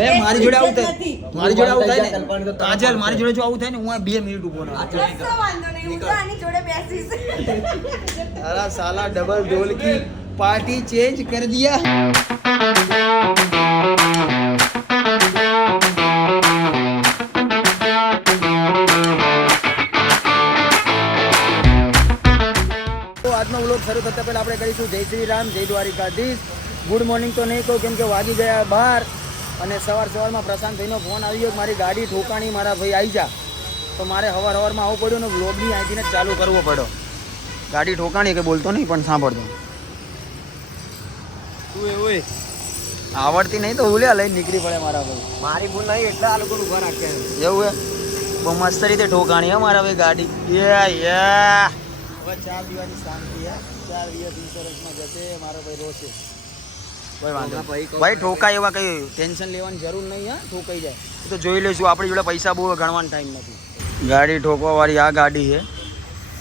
બે મારી જોડે આવું થાય ને કાજલ મારી જોડે જો આવું થાય ને હું 2 મિનિટ ઊભો ના अरे साला डबल ढोल की पार्टी चेंज कर दिया तो આજનો વ્લોગ શરૂ થતા પહેલા આપણે કરીશું જય શ્રી રામ જય દ્વારિકાધીશ. ગુડ મોર્નિંગ તો નહીં કહું કેમ કે વાગી ગયા 12 અને સવારમાં પ્રશાંત ભાઈનો ફોન આવ્યો મારી ગાડી ઠોકાણી મારા ભાઈ આવી જા. તો મારે સવારમાં આવવું પડ્યું ને વ્લોગની અહીંથી ચાલુ કરવો પડ્યો. ગાડી ઠોકાણી કે બોલતો નહીં પણ સાંભળતો તું એવું આવડતી નહીં તો હુલ્યા લઈને નીકળી પડે મારા ભાઈ. મારી ભૂલ નહીં એટલે આ લોકો ઉભા રાખ્યા એવું હે બહુ મસ્ત રીતે ઠોકાણી હે મારા ભાઈ ગાડી. યા હવે 4 દિવસની શાંતિ હે 4 દિવસ ઇન્સ્યોરન્સમાં જશે મારો ભાઈ રોશે કોઈ વાંધો ભાઈ. ઠોકાય એવા કંઈ ટેન્શન લેવાની જરૂર નહીં હા. ઠોકાઈ જાય તો જોઈ લઈશું. આપણી જોડે પૈસા બહુ ગણવાનો ટાઈમ નથી. ગાડી ઠોકવાવાળી આ ગાડી છે.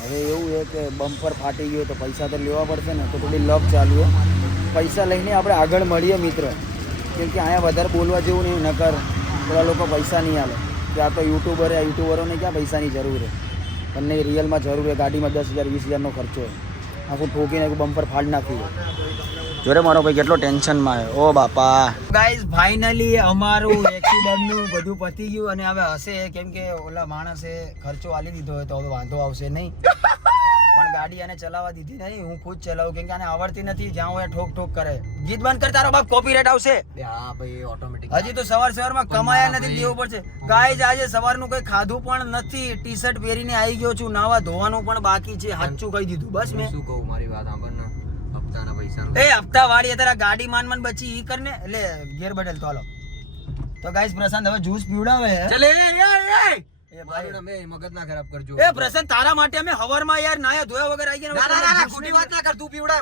હવે એવું છે કે બમ્પર ફાટી ગયો તો પૈસા તો લેવા પડશે ને તો થોડી લપ ચાલુ છે. પૈસા લઈને આપણે આગળ મળીએ મિત્ર કેમ કે અહીંયા વધારે બોલવા જેવું નહીં. નકર થોડા લોકો પૈસા નહીં આલે કે આ તો યુટ્યુબર છે. યુટ્યુબરોને ક્યાં પૈસાની જરૂર છે પણ નહીં રિયલમાં જરૂર છે. ગાડીમાં 10,000 20,000નો ખર્ચો છે. આખું ઠોકીને બમ્પર ફાડ નાખ્યું જોરે મારો ભાઈ કેટલો ટેન્શનમાં છે. ઓ બાપા ગાઈઝ ફાઇનલી અમારું એક્સિડન્ટનું બધું પતી ગયું અને હવે હશે કેમ કે ઓલા માણસે ખર્ચો આલી દીધો હોય તો હવે વાંધો આવશે નહીં. પણ ગાડી આને ચલાવવા દીધી નહીં. હું ખુદ ચલાવું કેમ કે આને આવડતી નથી. જ્યાં હોય ઠોક ઠોક કરે. ગીત બંધ કર તારો બાપ કોપીરાઇટ આવશે. હા ભાઈ ઓટોમેટિક હજી તો સવારમાં કમાયા નથી દેવું પડશે. ગાઈઝ આજે સવારનું કંઈ ખાધું પણ નથી. ટી શર્ટ પહેરીને આવી ગયો છું. નાવા ધોવાનું પણ બાકી છે. સાચું કહી દીધું બસ મેં. શું કહું મારી વાત સાંભળ ને હપ્તાના પૈસા એ હપ્તા વાળી તારા ગાડી માન બચી ઈ કરને એટલે ગેર બદલ તો હાલો. તો ગાઈસ પ્રશાંત હવે જ્યુસ પીવડાવે ચલે એ ભાઈ મે મગજ ના ખરાબ કરજો. એ પ્રશાંત તારા માટે અમે હવારમાં યાર નાયા ધોયા વગર આવી ગયા. ના ખોટી વાત ના કર તું પીવડા.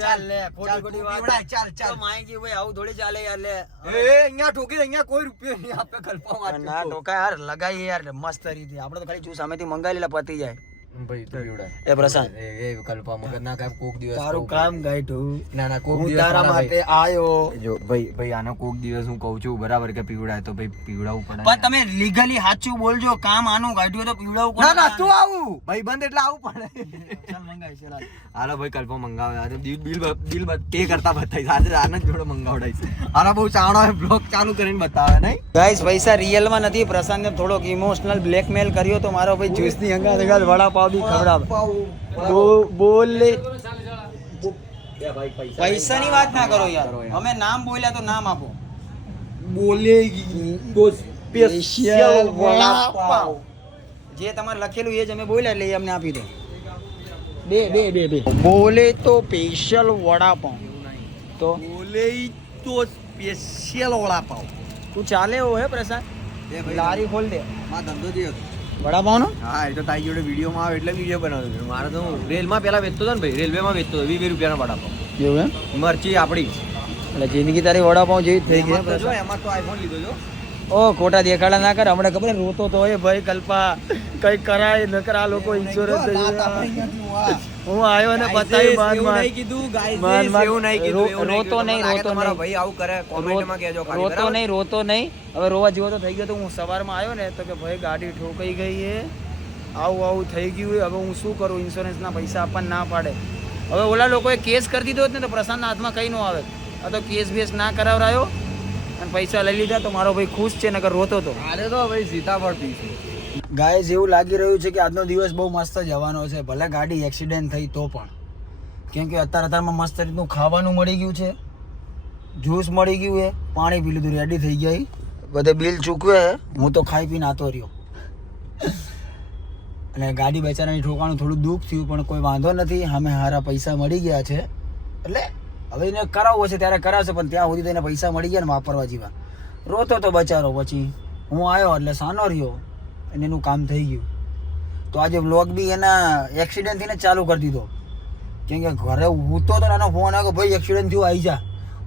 ચાલ લે ખોટી વાત ચાલ તો માયજી ભાઈ આવું થોડી ચાલે યાર લે. એ અહીંયા ઠોકી અહીંયા કોઈ રૂપિયો નહીં આપે કલ્પા માર. ના ટોકા યાર લગાઈ યાર મસ્ત રીતે. આપણે તો ખાલી જ્યુસ સામેથી મંગાવી લેલા પતી જાય. ભાઈ તું પીવડા એ પ્રશાંત એ કલ્પા મગજ ના કામ કોક દિવસ તારું કામ ગાઈઠું. ના કોક હું દિવસ તારા માટે આયો. જો ભાઈ આનો કોક દિવસ હું કહું છું બરાબર કે પીવડાય તો ભાઈ પીવડાવવું પડે. પણ તમે લીગલી સાચું બોલજો. કામ આનું ગાઈઠું તો પીવડાવવું પડે. ના તું આવું ભાઈ બંધ એટલે આવું પડે. ચાલ મંગાઈ છે લાલ. હાલો ભાઈ કલ્પા મંગાવે આ બિલ પે કરતા બતાવી આજે આનંદ જોડે મંગાવડાઈશ. આરા બહુ ચાણો બ્લોગ ચાલુ કરીને બતાવે નહીં. ગાઈસ પૈસા રિયલમાં નથી. પ્રશાંતને થોડોક ઇમોશનલ બ્લેકમેલ કર્યો તો મારો ભાઈ જ્યુસની અંગાત વડાપાવ બી ખવડાવે. બોલે પૈસાની વાત ના કરો યાર. અમે નામ બોલ્યા તો નામ આપો. બોલેગી તો સ્પેશિયલ વડાપાવ જે તમારે લખેલું એ જ અમે બોલ્યા એટલે એ અમને આપી દો. બે બોલે તો સ્પેશિયલ વડાપાવ તો બોલે તો સ્પેશિયલ વડાપાવ તું ચાલે એવો હે પ્રશાંત. લારી ખોલ દે. માં ધંધો જે વડાપાવનો. હા એ તો તારી જોડે વિડીયોમાં આવે એટલે વિડીયો બનાવ્યો. મારે તો રેલમાં પહેલા વેચતો હતો ને ભાઈ. રેલવેમાં વેચતો હતો 20 રૂપિયાનો વડાપાવ. એવું એમ મરચી આપણી એટલે જિંદગી તારી વડાપાવ જેવી થઈ ગઈ. એમાં તો આઈફોન લીધો છો. ઓ ખોટા દેખાડા ના કર. હમણાં ખબર રોતો તો હોય ભાઈ કલ્પા કઈ કરાય નકર આ લોકો ઇન્સ્યોરન્સ હું આવ્યો ને બતાવી રોતો નહીં. હવે રોવા જેવો તો થઈ ગયો તો હું સવારમાં આવ્યો ને તો કે ભાઈ ગાડી ઠોકાઈ ગઈ છે આવું થઈ ગયું. હવે હું શું કરું. ઇન્સ્યોરન્સના પૈસા આપવા ના પાડે. હવે ઓલા લોકોએ કેસ કરી દીધો ને તો પ્રશાંતના હાથમાં કંઈ ન આવે. આ તો કેસ બેસ ના કરાવરાયો અને પૈસા લઈ લીધા તો મારો ભાઈ ખુશ છે નકર રોતો તો. અરે તો ભાઈ સીતાફળ પીશું. ગાઈઝ એવું લાગી રહ્યું છે કે આજનો દિવસ બહુ મસ્ત જવાનો છે. ભલે ગાડી એક્સિડન્ટ થઈ તો પણ કેમ કે અત્યારમાં મસ્ત રીતનું ખાવાનું મળી ગયું છે. જ્યુસ મળી ગયું છે. પાણી પી લીધું રેડી થઈ ગઈ. બધે બિલ ચૂકવે. હું તો ખાઈ પીને આતો રહ્યો અને ગાડી બેચારાની ઠોકાણું થોડું દુઃખ થયું પણ કોઈ વાંધો નથી. અમે સારા પૈસા મળી ગયા છે એટલે હવે એને કરાવવું હશે ત્યારે કરાવશે પણ ત્યાં સુધી તો એને પૈસા મળી ગયા ને વાપરવા જેવા. રોતો તો બચારો. પછી હું આવ્યો એટલે સાનો રહ્યો અને એનું કામ થઈ ગયું. તો આજે વ્લોગ બી એના એક્સિડન્ટથી ને ચાલુ કરી દીધો કેમ કે ઘરે ઊતો તો નાનો ફોન આવ્યો કે ભાઈ એક્સિડન્ટ થયું આવી જા.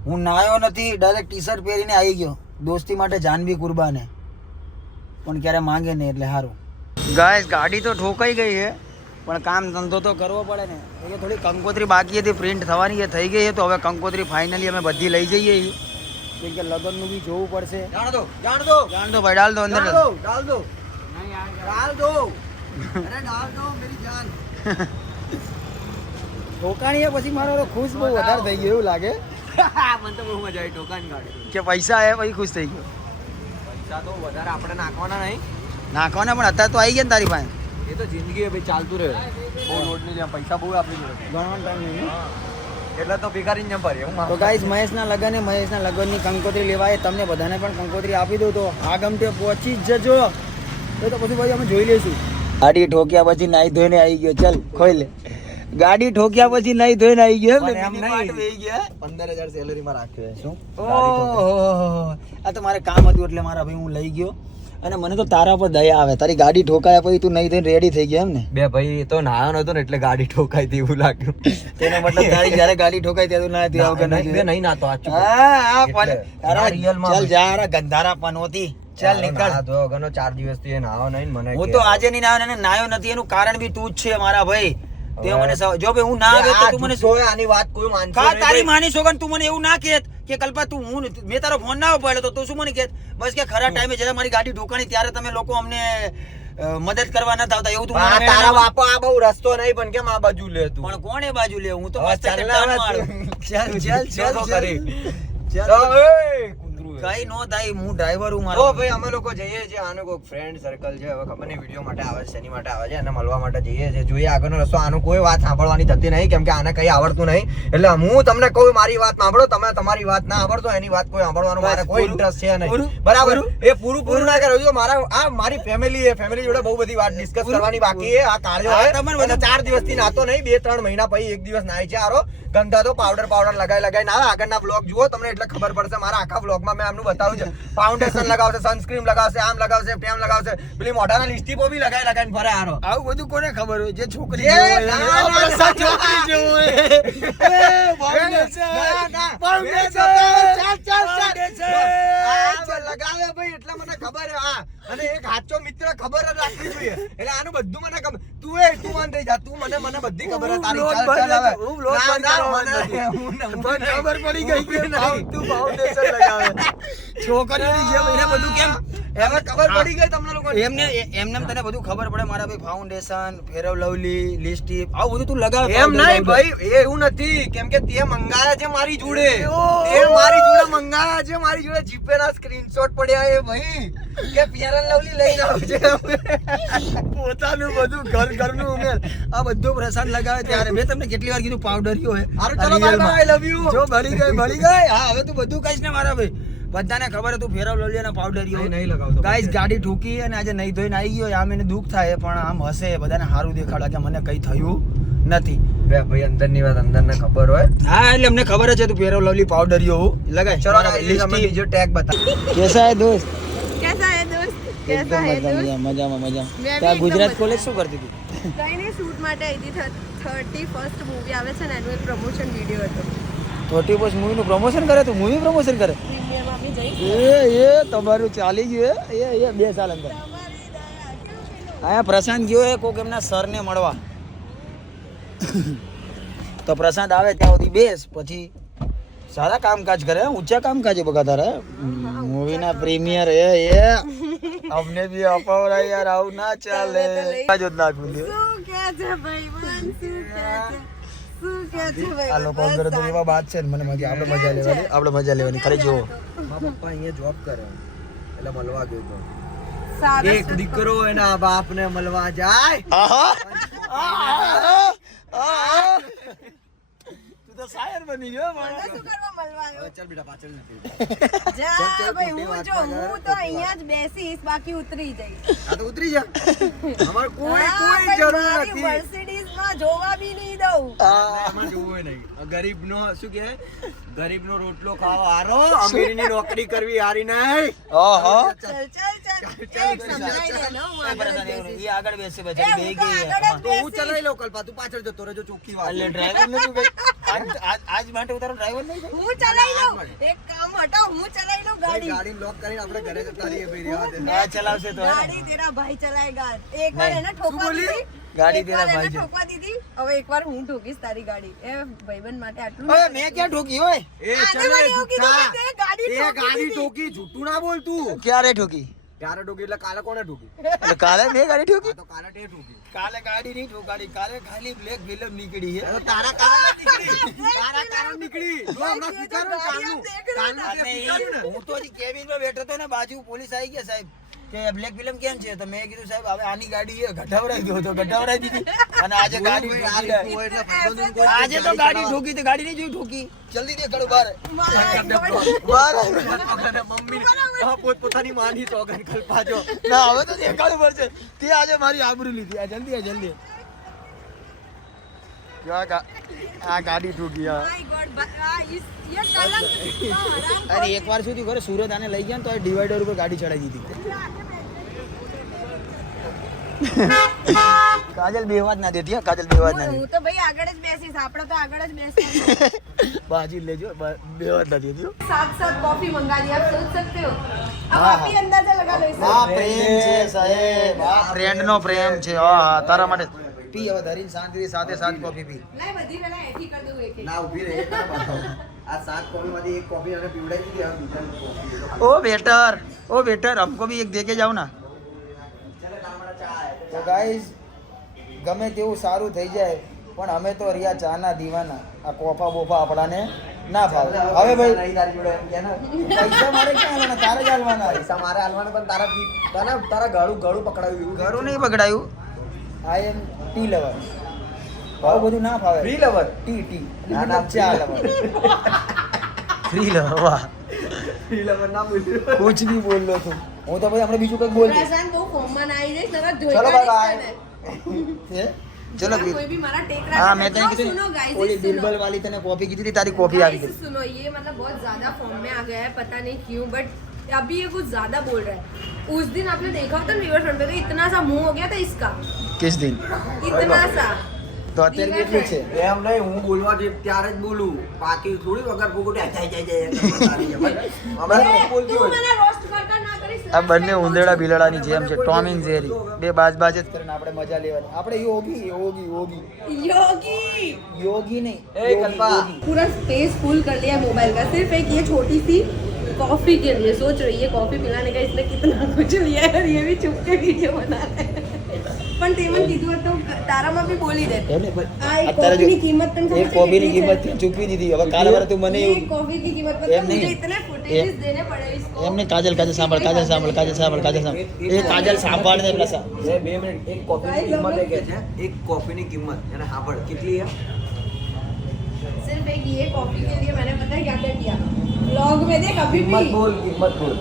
હું નાયો નથી ડાયરેક્ટ ટી શર્ટ પહેરીને આવી ગયો. દોસ્તી માટે જાન બી કુરબાને પણ ક્યારે માંગે નહીં એટલે સારું. ગાઈસ ગાડી તો ઠોકાઈ ગઈ છે પણ કામ ધંધો તો કરવો પડે ને. એ થોડી કંકોત્રી બાકી હતી પ્રિન્ટ થવાની એ થઈ ગઈ છે તો હવે કંકોત્રી ફાઇનલી અમે બધી લઈ જઈએ કેમ કે લગ્નનું બી જોવું પડશે. જાણ દો જાણ દો ભાઈ, ડાલ દો અંદર. ડાલ દો અરે ડાલ દો મેરી જાન. ઠોકાણીએ પછી મારો તો ખુશ બહુ વધારે થઈ ગયો એવું લાગે મને તો બહુ મજા આવી ટોકાની ગાડી. કે પૈસા આવ્યા પછી ખુશ થઈ ગયો. પૈસા તો વધારે આપણે નાખવાના નહીં, નાખવાના પણ અત્યારે તો આવી ગયા ને તારી પાસે. એ તો જિંદગી ભાઈ ચાલતું રહે. બહુ લોટ નહીં લે, પૈસા બહુ આપણી જોડે. ગણવાનો ટાઈમ નહીં. એટલે તો ભિખારીને જેમ ભરીએ. હું તો ગાઈસ મહેશના લગ્નની કંકોત્રી લેવાય. તમને બધાને પણ કંકોત્રી આપી દઉં તો આ ગમતે પહોંચી જ જજો. તો પછી ભાઈ અમે જોઈ લઈશું. ગાડી ઠોક્યા પછી નાઈ ધોઈને આવી ગયો. ચાલ ખોઈ લે. ગાડી ઠોક્યા પછી નાઈ ધોઈને આવી ગયો. પણ એમ નહીં. 15,000 સેલેરીમાં રાખ્યો છે. શું? ઓહો, આ તો મારે કામ હતું એટલે મારા ભાઈ હું લઈ ગયો. અને મને તો તારા પર દયા આવે. તારી ગાડી ઠોકાયા પછી તું નહીં થઈને રેડી થઈ ગયા એમ ને? બે ભાઈ તો નાયો નતો ને એટલે ગાડી ઠોકાઈ હતી એવું લાગ્યું. તેનો મતલબ તારી જ્યારે ગાડી ઠોકાઈ ત્યારે તું ના હતી આવું કે બે નહીં નાતો આ ચૂપ. હા પણ ના, real માં ચાલ જા રા ગંધારા પનોતી. ચાલ નીકળ. ના ધોયો વગરનો 4 દિવસથી એ નાયો નહીં ને મને હું તો આજે નહીં નાયો ને નાયો નથી એનું કારણ બી તું જ છે મારા ભાઈ. તે મને જો ભાઈ હું ના આવે તો તું મને સોય આની વાત કોઈ માનશે કા નહીં. તારી માની સોગન તું મને એવું ના કહેત કે કલ્પા તું હું મેં તારો ફોન ના ઉપાડ્યો તો તું શું મને કહેત બસ કે ખરા ટાઈમે જ્યારે મારી ગાડી ઢોકાણી ત્યારે તમે લોકો અમને મદદ કરવા નથી આવતા એવું તું આ મને તારા બાપો આ બહુ રસ્તો નહીં પણ કેમ આ બાજુ લે તું? પણ કોણે બાજુ લે હું તો હવે મસ્ત ચાલ રીતે ના ટર્ન વાત. મારું. ચાલ ચાલ ચાલ કરી. ચાલ એ કૂતરું એ. કઈ નો થાય હું ડ્રાઈવર હું તો મારો ભાઈ અમે લોકો જઈએ છીએ આનો કોઈ ફ્રેન્ડ સર્કલ છે હવે ખબર નહીં વિડીયો માટે આવે છે શેની માટે આવે છે અને મળવા માટે જઈએ છીએ જોઈએ આગળનો રસ્તો આનો કોઈ વાત સાંભળવાની થતી નહીં કેમ કે આને કઈ આવડતું નહીં એટલે હું તમને કહું મારી વાત સાંભળો તમે તમારી વાત ના આવડતો એની વાત કોઈ સાંભળવાનું મારે કોઈ ઇન્ટરેસ્ટ છે નહીં બરાબર એ પૂરું ના કરો મારા આ મારી ફેમિલી જોડે બહુ બધી વાત ડિસ્કસ કરવાની બાકી છે આ કાર્યો છે અને 4 દિવસથી નાતો નહીં 2-3 મહિના પછી એક દિવસ નાય છે આરો ગંદા તો પાવડર લગાઈ ના આગળના બ્લોગ જુઓ તમને એટલે ખબર પડશે મારા આખા બ્લોગમાં મેં આમનું બતાવ્યું છે ફાઉન્ડેશન લગાવશે સનસ્ક્રીન લગાવશે આમ લગાવશે તેમ લગાવશે પેલી મોઢાના લિસ્ટીપો બી લગાઈને ફરે આરો આવું બધું કોને ખબર હોય જે છોકરી એ જેવું હોય. ના, ના, આપણે ના, સાચું છોકરી જેવું હોય. એ, foundation. લગાવે ભાઈ એટલે મને ખબર હે આ અને એક સાચો મિત્ર ખબર જ રાખવી જોઈએ એટલે આનું બધું મને ખબર તું મન થઈ જા તું મને બધી ખબર હે તારી હું ચાલ ચાલ હવે હું vlog ના, બંધ ના, કરવાનો મને- નથી. હું પણ ખબર પડી ગઈ કે નહીં. તું foundation લગાવે. છોકરીઓની જેમ એને બધું કેમ હવે ખબર પડી ગઈ તમને લોકોને એમને તને બધું ખબર પડે મારા ભાઈ ફાઉન્ડેશન ફેરવ લવલી લિપસ્ટિક આવું બધું તું લગાવે એમ નહીં ભાઈ એ એવું નથી કેમ કે તે મંગાયા છે મારી જોડે તે મારી જોડે મંગાયા છે મારી જોડે જીપે ના સ્ક્રીનશોટ પડ્યા એ ભાઈ કે ફેરન લવલી લઈને આવજે પોતાનું બધું ઘરનું ઉમેર આ બધું પ્રસાદ લગાવે ત્યારે મેં તમને કેટલી વાર કીધું પાવડરિયો હે હારું ચલો bye bye I love you જો ભળી ગઈ હા હવે તું બધું કહીશ ને મારા ભાઈ બધાને ખબર હતું ફેરવ લવલી અને પાવડરિયો નહીં લગાવતો ગાઈસ ગાડી ઠોકી અને આજે નહીં ધોઈને આવી ગયો આમ એને દુઃખ થાય પણ આમ હશે બધાને સારું દેખાડે કે મને કઈ થયું નથી બે ભાઈ અંદરની વાત અંદરને ખબર હોય હા એટલે અમને ખબર જ છે તું ફેરવ લવલી પાવડરિયો લગાય ચલો તમે બીજો ટેગ બતા કેસા હે દોસ્ત कैसा है दोस्त कैसा है दोस्त મજામાં મેં ત્યાં બી ગુજરાત એકદમ કોલેજ શું કરતી હતી કઈ નહીં શૂટ માટે આવી હતી 31st મૂવી આવે છે ને એનું એક પ્રમોશન વિડીયો હતો 30 મૂવીનું પ્રમોશન કરે તું મૂવી પ્રમોશન કરે પ્રીમિયરમાં બી જઈશ એ તમારું ચાલી ગયું એ 2 સાલ અંદર અહીંયા પ્રશાંત ગયો એ કોક એમના સરને મળવા તો પ્રશાંત આવે ત્યાં સુધી બેસ પછી સારા કામકાજ કરે ઊંચા કામકાજ બગા તારા મૂવીના પ્રીમિયર એ અમને બી અપાવરા યાર આવું ના ચાલે જ નાખું દે શું કે છે ભાઈ શું કે છે ભાઈ આ લોકો અંદર તો એવા વાત છે ને મને મજા આપણે મજા લેવાની ખરી જુઓ મારા પપ્પા અહીંયા જોબ કરે એટલે મળવા ગયો તો સારા એક દીકરો એના બાપને મળવા જાય તું તો શાયર બની ગયો મને શું કરવા મળવા આવ્યો? ચાલ બેટા પાછળ નથી જા ભાઈ હું તો અહીંયા જ બેસીશ બાકી ઉતરી જઈશ આ તો ઉતરી જા અમાર કોઈ હા, કોઈ ભાઈ, જરૂર મારી નથી મર્સિડીઝમાં જોવા બી નહીં દઉં એમાં જોવું નહીં ગરીબનો શું કે ગરીબનો રોટલો ખાવો હારો અમીરની નોકરી કરવી હારી નહીં ઓહો ચલ ચલ ચલ એક સમજાઈ દે ને, હું આગળ જ બેસીશ. એ આગળ બેસે બચારી બે ગઈ તો હું ચલાવી લઉં કલ્પા, તું પાછળ જતો રહેજો, ચોખ્ખી વાત. એટલે ડ્રાઈવર નથી ગઈ આજ માટે ઉતારો ડ્રાઈવર નહીં ગઈ? હું ચલાવી લઉં. એક કામ હટાવ, હું ચલાવી લઉં ગાડી. ગાડીને લોક કરીને આપણે ઘરે જતા રહીએ ભાઈ, રહેવા દે. આ ચલાવશે તો હે ને? ગાડી તેરા ભાઈ ચલાએગા. એકવાર એને ઠોકવા દીધી. ગાડી એકવાર તેરા ભાઈ એને ઠોકવા દીધી. હવે એકવાર હું ઠોકીશ તારી ગાડી. એ ભાઈબંધ માટે આટલું. ઓય મેં ક્યાં ઠોકી હોય? એ આને ચલે મને એવું કીધું જૂઠા. કે તે ગાડી એ ઠોકી ગાડી દીધી. ઠોકી, જૂઠું ના બોલ તું. ક્યારે ઠોકી? ક્યારે ઠોકી એટલે કાલે કોને ઠોકી? એટલે કાલે મેં ગાડી ઠોકી? આ તો કાલે તે ઠોકી. કાલે ગાડી નહીં ઠોકાડી, કાલે ખાલી બ્લેક ફિલ્મ નીકળી છે. તો તારા કારણ નીકળી, તારા કારણ નીકળી. જો હમણાં સ્વીકાર્યું કાલનું. કાલનું તે અને સ્વીકાર્યું ને. હું તો હજી કેબિનમાં બેઠો હતો ને, બાજુ પોલીસ આવી ગયા સાહેબ કે બ્લેક ફિલ્મ કેમ છે? તો મેં કીધું સાહેબ હવે આની ગાડી છે, ઘટાવરાઈ દો. તો ઘટાવરાઈ દીધી અને આજે ગાડી ભાઈ, આ ઠોકી રીતનું છે. હોય એટલે ભાઈબંધોને કોઈ આજે તો ગાડી ઠોકી તો ગાડી નહીં જોઈ ઠોકી. જલ્દી દેખાડો બહાર My God. બહાર મમ્મી પોતપોતાની માની સોગન કલ્પાજો. ના હવે તો દેખાડવું પડશે. તે આજે મારી આબરૂ લીધી. આ જલ્દી આ ગાડી ઠોકી આ. My God, ये कलंक इतना हराम અરે એકવાર શું થયું ખબર? સુરત આને લઈ ગયા ને તો આ ડિવાઈડર ઉપર ગાડી ચડાવી દીધી. કાજલ બેવાજ ના દેતી, કાજલ બેવાજ ના હું તો ભાઈ આગળ જ બેસીશ. આપણે તો આગળ જ બેસીશું. દેતી. બાજી લેજો, બેવાજ ના દેતી. साथ साथ कॉफी मंगा दी, आप सोच सकते हो. अब हाँ, आप ही अंदाजा लगा लो इसका. આ પ્રેમ છે સાહેબ, આ ફ્રેન્ડ નો પ્રેમ છે. હા તારા માટે પી હવે ધરીને શાંતિથી સાથે સાથ કોફી પી. नहीं बधी वाला ऐसी कर दो एक ના ઊભી રહે ના બતાવો. આ 7 કોફીમાંથી એક કોફી અને પીવડાવી દીધી, હવે બીજાની કોફી. ओ वेटर हमको भी एक देके जाओ ना. તો ગાઈઝ ગમે તેવું સારું થઈ જાય પણ અમે તો રહ્યા ચાના દીવાના. આ કોફા બોફા આપણાને ના ફાવે. હવે ભાઈ નહીં તારી જોડે એમ કે ને. પૈસા મારે ક્યાં હાલવાના? તારે જ હાલવાના. પૈસા મારે હાલવાના પણ તારા ગળું પકડાવ્યું એવું. ઘરું નહીં પકડાયું. આઈ એમ ટી લવર. ભાવ બધું ના ફાવે. Free lover. ટી ના, ના, ચા લવર. ફ્રી લવર વાહ ફ્રી લવર ના બોલ્યો. कुछ भी बोल लो तुम. હું તો ભાઈ આપણે બીજું કંઈક બોલ દે. प्रशांत वो फॉर्म में आई रे नगर चलो जोई बाय का बाय. चलो कोई फिर भी मारा टेक हाँ रहा मैं तने सुनो कીધું गाइस ઓલી દિલબલ વાલી તને કોફી કીધી હતી, તારી કોફી આવી गाइस ગઈ. सुनो, ये मतलब बहुत ज्यादा फॉर्म में आ गया है, पता नहीं क्यों, बट अभी ये कुछ ज्यादा बोल रहा है. उस दिन आपने देखा होता रिवर फ्रंट पे, तो इतना सा मुंह हो गया था इसका, किस दिन? इतना सा. તો અત્યારે કેટલું છે? એમ નહીં, હું બોલવા જે ત્યારે જ બોલું, બાકી થોડી વગર ફૂગોટી જાય હમણાં તો બોલતી तू હોય. मैंने रोस्ट करता ना करिस. આ બંને ઉંદેડા બિલાડાની જેમ છે, ટોમ એન્ડ જેરી. બે બાજ જ કરીને આપણે મજા લેવાની. આપણે યોગી योगी નહીં, ए, कल्पा. पूरा स्पेस फुल कर लिया मोबाइल का, सिर्फ एक ये छोटी सी कॉफी के लिए. सोच रही है कॉफी पिलाने का इसने कितना कुछ लिया है, और ये भी चुप के वीडियो बना रहा है. પણ તે મને કીધું હતું તારામાં બી બોલી દે. એમ નહીં, પણ આ એક અત્યારે કોફીની જો કિંમત તને ખબર એક છે કોફીની કેટલી કિંમત છે? ચૂકવી દીધી. હવે કાલે વારે તું મને ये એવું कॉफी की कीमत एम मतलब नहीं। मुझे इतने फुटेजेस देने पड़े इसको. એમને કાજલ સાંભળ એ કાજલ સાંભળ ને પેલા બે મિનિટ, એક કોફીની કિંમત એ કે છે, એક કોફીની કિંમત એને સાંભળ કેટલી છે? सिर्फ एक ये कॉफी के लिए मैंने पता है क्या क्या किया ब्लॉग में देख अभी કિંમત भी. બોલ, કિંમત બોલ.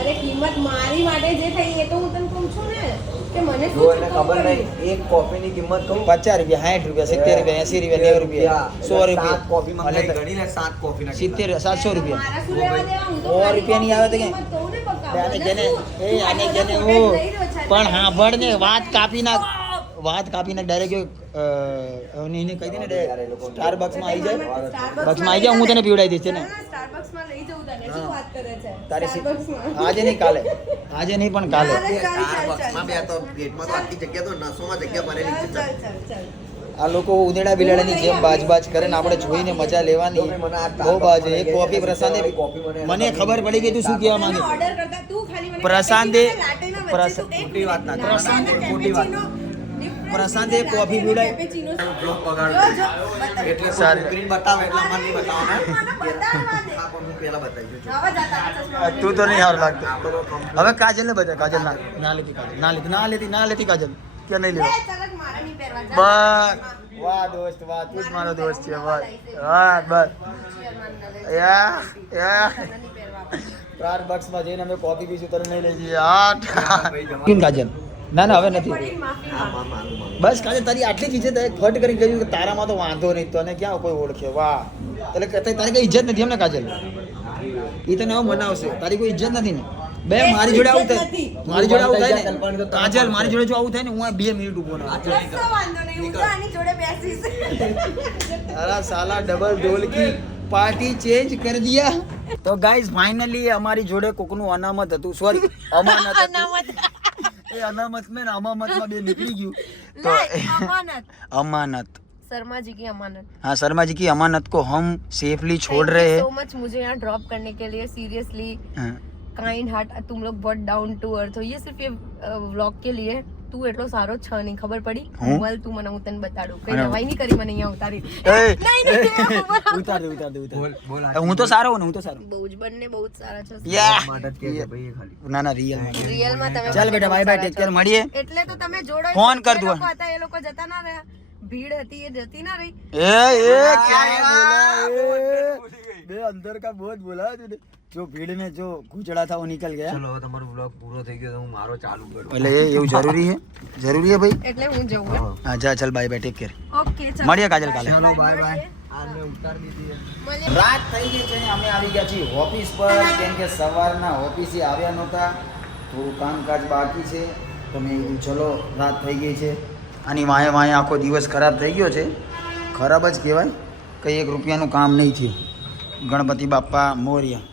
अरे कीमत मारी માટે જે થઈ એ તો હું તને કહું છું ને કે મને જો શું એને ચૂકવવું ખબર પડ્યું? નહીં, એક કોફીની કિંમત કહું. 50 રૂપિયા 60 રૂપિયા 70 રૂપિયા 80 રૂપિયા 90 રૂપિયા 100 સાત કોફી રૂપિયા મંગાવી, ગણી લે 7 કોફીના 70 700 રૂપિયા. મારા શું લેવા દેવા? હું તો સો ખાલી રૂપિયાની આવે તો કોફીની કે? કિંમત કહું ને બકા. આને મને જેને શું? એ તું આને મારી જેને પાસે હું ફોટેજ નહીં રહ્યો છે. પણ સાંભળ ને વાત કાપી નાખ ડાયરેક્ટ એને કહી દે ને સ્ટારબક્સ માં આવી જાય. Starbucks બક્સમાં આવી જાય, હું તને પીવડાવી દઈશ ને. Starbucks માં લઈ જવું તને. શું વાત કરે છે? તારે Starbucks માં. આજે નહીં કાલે, આજે નહીં પણ કાલે. અરે ચાલ, ચાલ, ચાલ, સ્ટારબક્સમાં બે તો પેટમાં તો આટલી જગ્યા તો નસોમાં જગ્યા ભરેલી છે. ચાલ, ચાલ, ચાલ. આ લોકો ઉદેડા બિલાડાની જેમ બાજ કરે ને આપણે જોઈને મજા લેવાની. બહુ બાજે એક કોફી પ્રશાંતે મને ખબર પડી ગઈ તું શું કહેવા માંગે. મને order કરતા તું ખાલી મને પ્રશાંતે- લાટેના વચ્ચે તું એક ખોટી વાત ના કર. લાટેના ખોટી વાત. cappuccino different પ્રશાંતે છે. કોફી લાટેનું પીવડાવી. cappuccino. બ્લોગ જો, બગાડ. જો, બતાવ. એટલે સારી. સ્ક્રીન બતાવે એટલે અમારે નહીં બતાવવાના. મને બતાવવા દે. હા, પણ હું પહેલા બતાવી દઉં છું. આવા જતા ચશ્મા તું તો નહીં સારું લાગતું. આપણો તો complete. હવે કાજલ ને બધા કાજલ ના લેતી કાજલ કે નહીં લે, લેવા. ચલક મારે નહીં પહેરવા. જા. બસ વાહ દોસ્ત વાહ, તું જ મારો દોસ્ત છે. બસ હા બસ યા નહીં પહેરવા. સ્ટારબક્સ માં જઈને અમે કોફી પીશું, તને નહીં લઈ જઈએ. કેમ કાજલ? ના હવે નથી. પડી માફી હા, માંગ. માનું. બસ કાજલ તારી આટલી જ ઇજ્જત ફટ કરીને કહ્યું કે તારામાં તો વાંધો નહીં, તને ક્યાં કોઈ ઓળખે. વાહ, એટલે તારી કઈ ઇજ્જત નથી એમ ને કાજલ? એ તને હવે મનાવશે, તારી કોઈ ઇજ્જત નથી ને? બે મારી જોડે આવું થાય નથી. મારી જોડે આવું થાય કલ્પના ને તો કાજલ મારી જોડે જો આવું થાય ને હું આ 2 મિનિટ ઊભો ના કશો વાંધો નહીં, હું તો આની જોડે બેસીશ. અરે સાલા ડબલ ઢોલ કી પાર્ટી ચેન્જ કરી દિયા. તો ગાઈઝ ફાઇનલી અમારી જોડે કોકનું અનામત હતું, સોરી અમાનત હતું. અનામત. એ અનામત में અમામતમાં બે નીકળી ગયું તો नहीं, अमानत. अमानत शर्मा जी की अमानत. हाँ शर्मा जी की अमानत को हम सेफली छोड़ रहे हैं सो मच मुझे यहाँ ड्रॉप करने के लिए, सीरियसली हाँ, काइंड हार्ट. तुम लोग बहुत डाउन टू अर्थ हो. ये सिर्फ ये व्लॉग के लिए. તું એટલો સારો છ નહીં, ખબર પડી? હું? મલ તું મને, હું તને બતાડું. કઈ અરે. નવાઈ નહીં કરી મને અહીંયા ઉતારી. એ, નહીં, નહીં, ઉતાર દે ઉતાર દે ઉતાર બોલ દે. બોલ હું તો સારો હું ને, હું તો સારો બહુ જ બંને બહુ જ સારા છો. યા માટે જ કે છે ભાઈ ખાલી ના ના રિયલ રિયલમાં તમે ચાલ બંને બેટા બહુ બાય બાય સારા ટેક કેર છો. મળીએ એટલે તો તમે જોડો. ફોન કર એ દો. લોકો હતા, એ લોકો જતા ના રહ્યા. ભીડ હતી એ જતી ના રહી. ए क्या बोला बे अंदर का बहुत बोला तूने जो भीड़ में जो गुजरा था वो निकल गया ચલો હવે તમારો વ્લોગ પૂરો થઈ ગયો તો હું મારો ચાલુ કરું એટલે એવું જરૂરી હે ભાઈ એટલે હું જઉં એમ. હા જા ચાલ bye bye take care okay ચાલો. મળીએ કાજલ કાલે ચાલો બાય બાય આ મેં ઉતાર દીધી મળીએ. રાત થઈ ગઈ છે ને અમે આવી ગયા છીએ ઓફિસ પર કેમ કે સવારના ઓફિસે આવ્યા નહોતા, થોડું કામકાજ બાકી છે તો મેં કીધું ચલો રાત થઈ ગઈ છે. આની વાંહે વાંહે આખો દિવસ ખરાબ થઈ ગયો છે, ખરાબ જ કહેવાય, કંઈ 1 રૂપિયાનું કામ નહીં થયું. ગણપતિ બાપ્પા મોર્યા.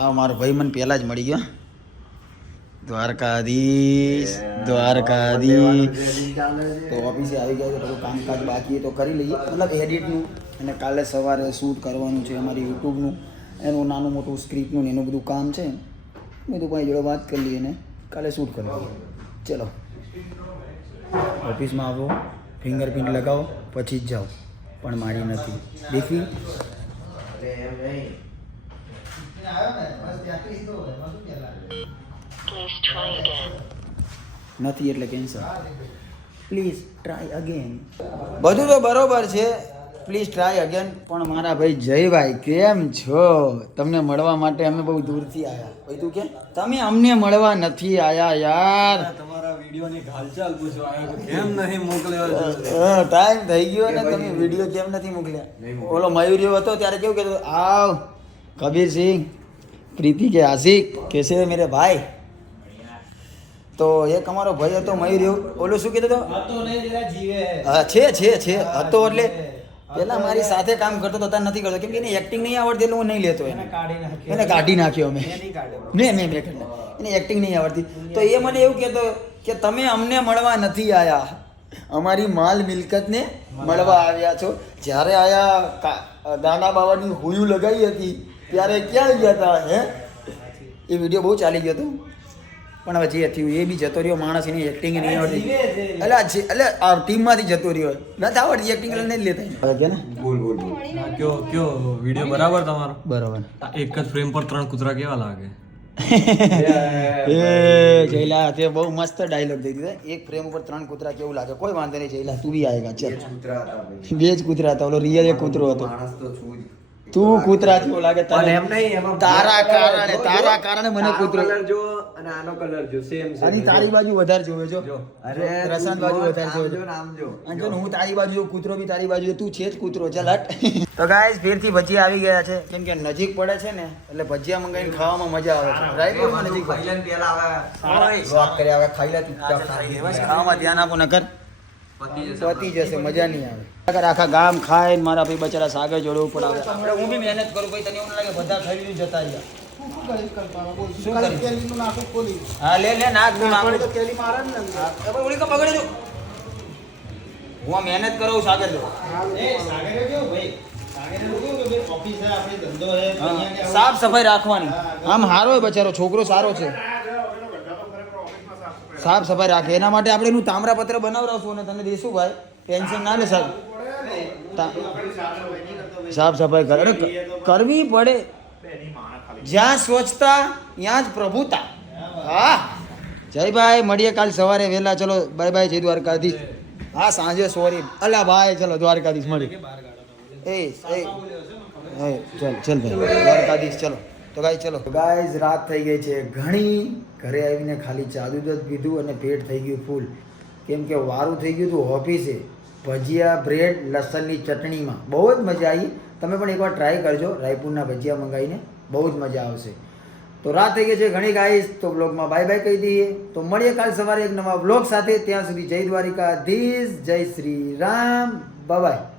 આ મારો ભાઈ મને પહેલાં જ મળી ગયો. દ્વારકાધીશ દ્વારકાધીશ. તો ઓફિસે આવી ગયા છે, થોડું કામકાજ બાકી તો કરી લઈએ, મતલબ એડિટનું, અને કાલે સવારે શૂટ કરવાનું છે અમારી યુટ્યુબનું, એનું નાનું મોટું સ્ક્રિપ્ટનું ને એનું બધું કામ છે. બધું ભાઈ જોડે વાત કરી લઈએ ને કાલે શૂટ કરી લઈએ. ચલો ઓફિસમાં આવો, ફિંગરપ્રિન્ટ લગાવો પછી જ જાઓ, પણ મારી નથી દેખી. નથી એટલે કેન્સલ. Please try again. બધું તો બરોબર છે, પ્લીઝ ટ્રાય અગેન. પણ મારા ભાઈ જયભાઈ કેમ છો? તમને મળવા માટે અમે બહુ દૂરથી આવ્યા. ભાઈ તું કે તમે અમને મળવા નથી આવ્યા યાર. તમારા વિડીયોની હાલચાલ પૂછવા આવ્યો તો કેમ નહીં મોકલ્યો? ટાઈમ થઈ ગયો ને, તમે વિડીયો કેમ નથી મોકલ્યા? ઓલો મયુરિયો હતો ત્યારે કેવું કહેતો, આવ કબીર સિંહ પ્રીતિ કે આશિક કેસે હે મેરે ભાઈ. તો એક અમારો ભાઈ હતો મયુરિયો, ઓલો શું કહેતો હતો? હા છે હતો, એટલે પેલા મારી સાથે કામ કરતો તો અત્યારે નથી કરતો, કેમ કે એને એક્ટિંગ નહીં આવડતી એટલે હું નહીં લેતો એને કાઢી નાખ્યો અમે. મેં એને એક્ટિંગ નહીં આવડતી. તો એ મને એવું કહેતો કે તમે અમને મળવા નથી આવ્યા, અમારી માલ મિલકતને મળવા આવ્યા છો. જ્યારે આયા દાના બાવાની હુયું લગાવી હતી ત્યારે ક્યાં ગયા હતા હે? એ વિડીયો બહુ ચાલી ગયો હતો, પણ હવે જે થયું એ બી જતો રહ્યો માણસ, એની એક્ટિંગ નહીં આવડતી. એટલે આ ટીમમાંથી જતો રહ્યો, નથી આવડતી એક્ટિંગ એટલે નહીં લેતા કે ને. બોલ બોલ કયો વિડીયો બરાબર તમારો? બરોબર. આ એક જ ફ્રેમ પર 3 કૂતરા કેવા લાગે? એ જયલા તે બહુ મસ્ત ડાયલોગ દઈ દીધો. એક ફ્રેમ ઉપર 3 કૂતરા કેવું લાગે? કોઈ વાંધો નહીં જયલા, તું બી આવેગા. ચાલ કૂતરા હતા ભાઈ, 2 જ કૂતરા હતા, ઓલો રિયલ એક કૂતરો હતો. માણસ તો છું જ. તું કૂતરા જેવો લાગે પણ તને. એમ નહીં, એમાં તારા કારણે મને આનો કૂતરો. કલર જો અને આનો કલર જો સેમ આની તારી બાજુ વધારે જોવે જો. અરે પ્રશાંત બાજુ વધારે જોવે. નામ જો અને જો હું તારી બાજુ જો, કૂતરો બી તારી બાજુ, તું છે જ કૂતરો. ચાલ હટ. તો ગાઈસ ફેરથી ભજીયા આવી ગયા છે, કેમ કે નજીક પડે છે ને એટલે ભજીયા મંગાવીને ખાવામાં મજા આવે છે. રાઈટ નજીક પડે. ખાઈલન પેલા આવે વ્લોગ કર્યા હવે ખાઈ લે ચૂપચાપ ખાઈ બસ ખાવામાં ધ્યાન આપો નકર પતી જશે, મજા નહીં આવે. અગર આખા ગામ ખાય ને મારા ભાઈ બચારા સાગર જોડવું પડે. આપણે હું બી મહેનત કરું ભાઈ, તને એવું લાગે બધા ખરીદી જતા રહ્યા. શું કરીશ? હા લે નાખ તું નાખ. ઓલી કા પકડી દો. હું આ મહેનત કરું સાગર જો. સાફ સફાઈ રાખવાની. આમ હારો હોય બચારો, છોકરો સારો છે, સાફ સફાઈ રાખે. એના માટે આપણે એનું તામ્રપત્ર બનાવડાવશું અને તને દેશું ભાઈ, ટેન્શન ના લે સાહેબ. સાફ સફાઈ કરવી પડે. જ્યાં સ્વચ્છતા ત્યાં જ પ્રભુતા. હા જય ભાઈ, મળીએ કાલ સવારે વહેલા. ચલો બાય બાય, જય દ્વારકાધીશ. હા સાંજે સોરી અલા ભાઈ, ચલો દ્વારકાધીશ મળીએ. એ ચલ ભાઈ દ્વારકાધીશ. ચલો તો ગાય ચલો ગાઈઝ, રાત થઈ ગઈ છે ઘણી. ઘરે આવીને ખાલી ચાદુ દૂધ પીધું અને પેટ થઈ ગયું ફૂલ, કેમ કે વારું થઈ ગયું હતું ઓફિસે. ભજીયા, બ્રેડ, લસણની ચટણીમાં બહુ જ મજા આવી. તમે પણ એકવાર ટ્રાય કરજો રાયપુરના ભજીયા મંગાવીને, બહુ જ મજા આવશે. તો રાત થઈ ગઈ છે ઘણી ગાઈસ, તો બ્લોગમાં બાય બાય કહી દઈએ. તો મળીએ કાલ સવારે એક નવા બ્લોગ સાથે. ત્યાં સુધી જય દ્વારિકાધીશ, જય શ્રી રામ, બાય બાય.